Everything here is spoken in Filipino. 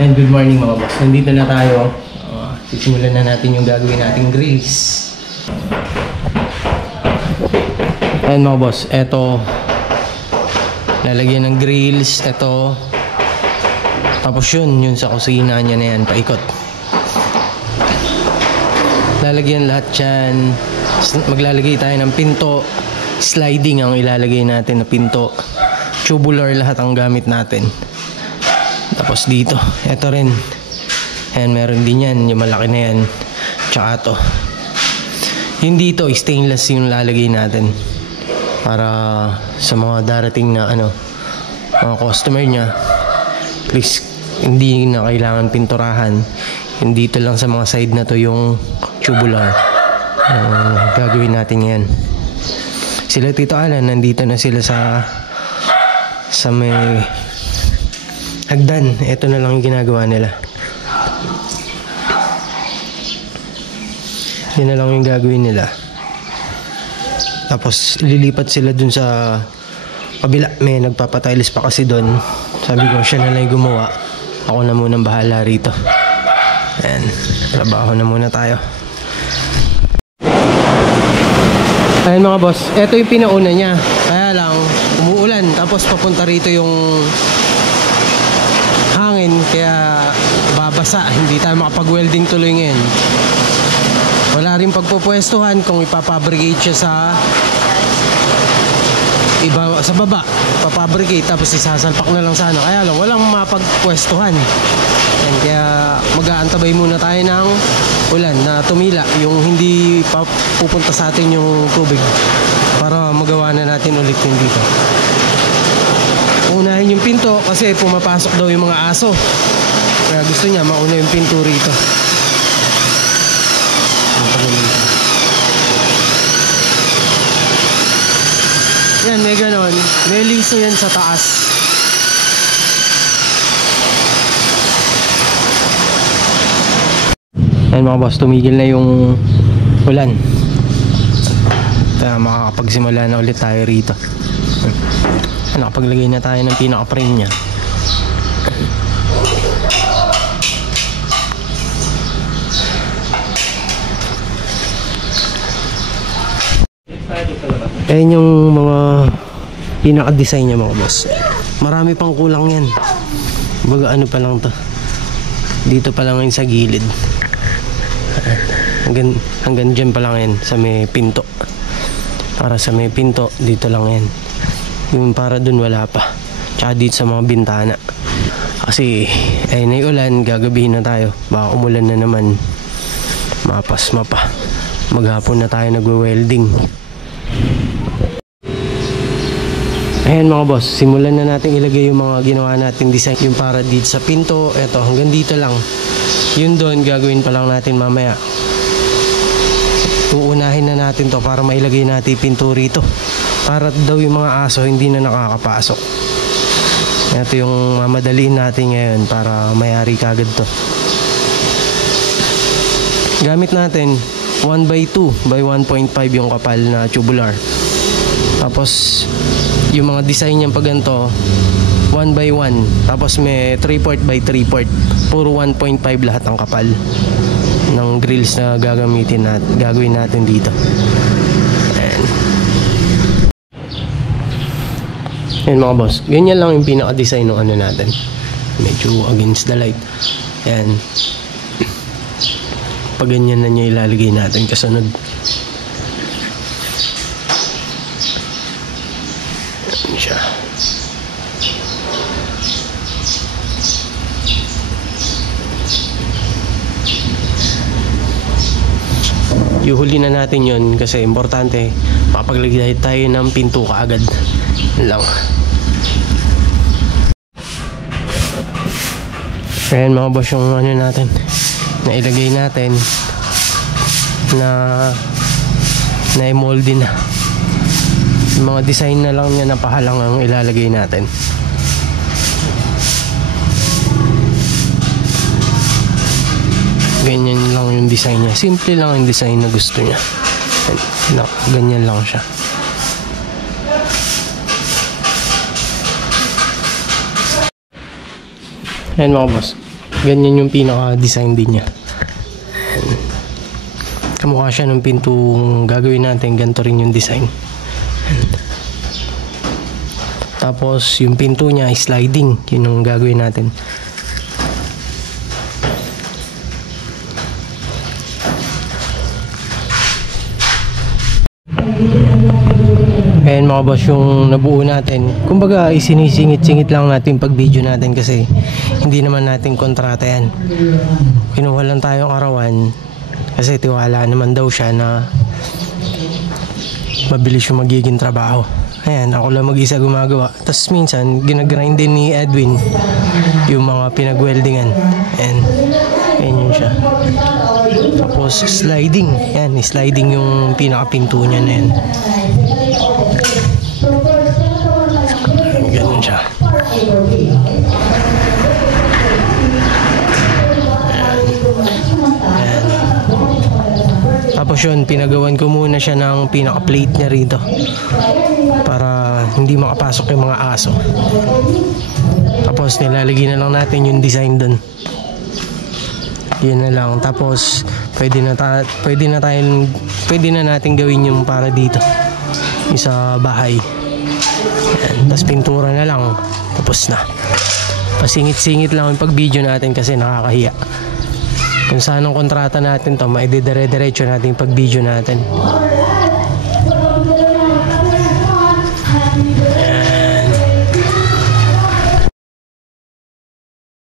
And good morning mga boss. Nandito na tayo. Sisimulan na natin yung gagawin nating grills. Ayan mga boss. Eto. Lalagyan ng grills. Eto. Tapos yun sa kusina niya na yan. Paikot. Lalagyan lahat yan. Maglalagay tayo ng pinto. Sliding ang ilalagay natin na pinto. Tubular lahat ang gamit natin. Tapos dito, eto rin. Ayan, meron din yan. Yung malaki na yan. Tsaka to. Yung dito, stainless yung lalagay natin. Para sa mga darating na mga customer niya. Please, hindi na kailangan pinturahan. Yung dito lang sa mga side na to yung tubular. Gagawin natin yan. Sila Tito Alan, nandito na sila sa may hagdan. Ito na lang yung ginagawa nila. Yan na lang yung gagawin nila. Tapos lilipat sila dun sa kabila. May nagpapatiles pa kasi dun. Sabi ko siya na lang yung gumawa. Ako na munang bahala rito. Ayan, trabaho na muna tayo. Ayan mga boss, ito yung pinauna niya. Kaya lang umuulan. Tapos papunta rito yung hangin, kaya babasa. Hindi tayo makapag-welding tuloy ngayon. Wala rin pagpupwestuhan kung ipapabricate siya sa baba. Papabricate tapos isasalpak na lang sana. Kaya lang walang mapagpwestuhan. And kaya mag-aantabay muna tayo ng ulan na tumila, yung hindi pupunta sa atin yung tubig, para magawa na natin ulit yung dito. Unahin yung pinto kasi pumapasok daw yung mga aso, kaya gusto niya mauna yung pinto rito. Yan, may ganon, may liso yan sa taas. Ayan mga boss, tumigil na yung ulan. Kaya makakapagsimula na ulit tayo rito. Nakapaglagay na tayo ng pinaka-frame nya. Ayan yung mga pinaka-design nya mga boss. Marami pang kulang yan. Baga ano pa lang to. Dito pa lang yun sa gilid. Hanggang dyan pa lang yan sa may pinto. Para sa may pinto dito lang yan. Yung para dun wala pa. Tsaka dito sa mga bintana. Kasi ayun na yung ulan, gagabihin na tayo. Baka umulan na naman. Mapasma pa. Maghapon na tayo nagwe-welding. Ayan mga boss, simulan na natin ilagay yung mga ginawa natin design. Yung para dito sa pinto. Eto, hanggang dito lang. Yun doon, gagawin pa lang natin mamaya. Uunahin na natin to para mailagay natin pinto rito. Para daw yung mga aso hindi na nakakapasok. Ito yung mamadaliin natin ngayon para mayari kagad to. Gamit natin 1x2 by 1.5 yung kapal na tubular. Tapos yung mga design niyang pagganto 1x1. Tapos may 3/4 by 3/4. Puro 1.5 lahat ang kapal ng grills na gagawin natin dito. Ayan mga boss, ganyan lang yung pinaka-design ng ano natin. Medyo against the light. Ayan. Pag ganyan na niya ilalagay natin kasunod. Ayan siya. Ihuli na natin yon kasi importante mapaglagay tayo ng pinto kaagad lang. Ayan mga boss yung ano natin na ilagay natin na i-moldy na. Yung mga design na lang niya na pahalang ang ilalagay natin. Ganyan lang yung design niya. Simple lang yung design na gusto niya. Ganyan lang siya. Ayan mga boss, Ganyan yung pinaka-design din niya. Kamukha siya ng pintong gagawin natin, ganito rin yung design. Tapos yung pinto niya ay sliding, yun yung gagawin natin. Ayan mga boss, yung nabuo natin. Kumbaga isinisingit-singit lang natin pag video natin kasi hindi naman natin kontrata yan. Kinuha lang tayong arawan kasi tiwala naman daw siya na mabilis yung magiging trabaho. Ayan, ako lang mag-isa gumagawa. Tapos minsan, ginagrind din ni Edwin yung mga pinag-weldingan. Ayan, ayan yun siya. Tapos sliding. Ayan, sliding yung pinaka-pinto niya na yan. Ganun siya. Tapos yun, pinagawan ko muna siya ng pinaka-plate niya rito para hindi makapasok yung mga aso. Tapos nilalagay na lang natin yung design dun. Yun na lang. Tapos pwede na natin gawin yung para dito, yung sa bahay. Ayan. Tapos pintura na lang, tapos na. Pasingit-singit lang yung pag video natin kasi nakakahiya. Kung saan ang kontrata natin to, maididire-diretso natin pag video natin.